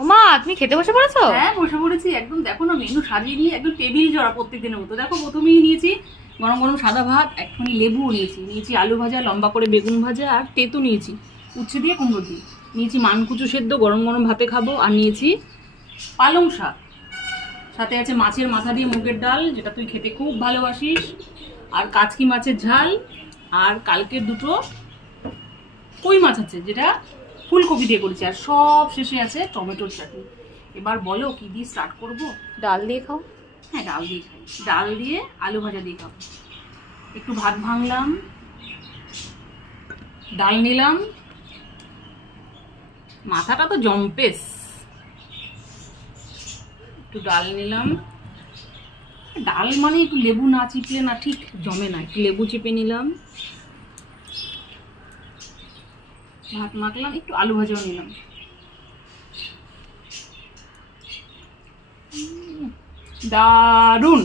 ওমা তুমি খেতে বসে পড়েছো? হ্যাঁ বসে পড়েছি একদম। দেখো না মেনু সাজিয়ে নিয়ে একদম টেবিল জড়া প্রত্যেকদিনের মতো। দেখো প্রথমেই নিয়েছি গরম গরম সাদা ভাত, একটুখানি লেবু নিয়েছি আলু ভাজা, লম্বা করে বেগুন ভাজা, আর তেঁতু নিয়েছি উচ্ছে দিয়ে কুমড়ো দিয়ে, নিয়েছি মানকুচু সেদ্ধ গরম গরম ভাতে খাবো, আর নিয়েছি পালং শাক, সাথে আছে মাছের মাথা দিয়ে মুগের ডাল যেটা তুই খেতে খুব ভালোবাসিস, আর কাচকি মাছের ঝাল, আর কালকের দুটো কই মাছ আছে যেটা ফুলকপি দিয়ে করেছি, আর সব শেষে আছে টমেটোর চাটনি। এবার বলো কি দিয়ে স্টার্ট করবো? ডাল দিয়ে খাও। হ্যাঁ ডাল দিয়ে খাই, ডাল দিয়ে আলু ভাজা দিয়ে খাবো। একটু ভাত ভাঙলাম, ডাল নিলাম, মাথাটা তো জম্পেস, একটু ডাল নিলাম। ডাল মানে একটু লেবু না চিপলে না ঠিক জমে না, একটু লেবু চিপে নিলাম, ভাত মাখলাম, একটু আলু ভাজাও নিলাম। দারুণ।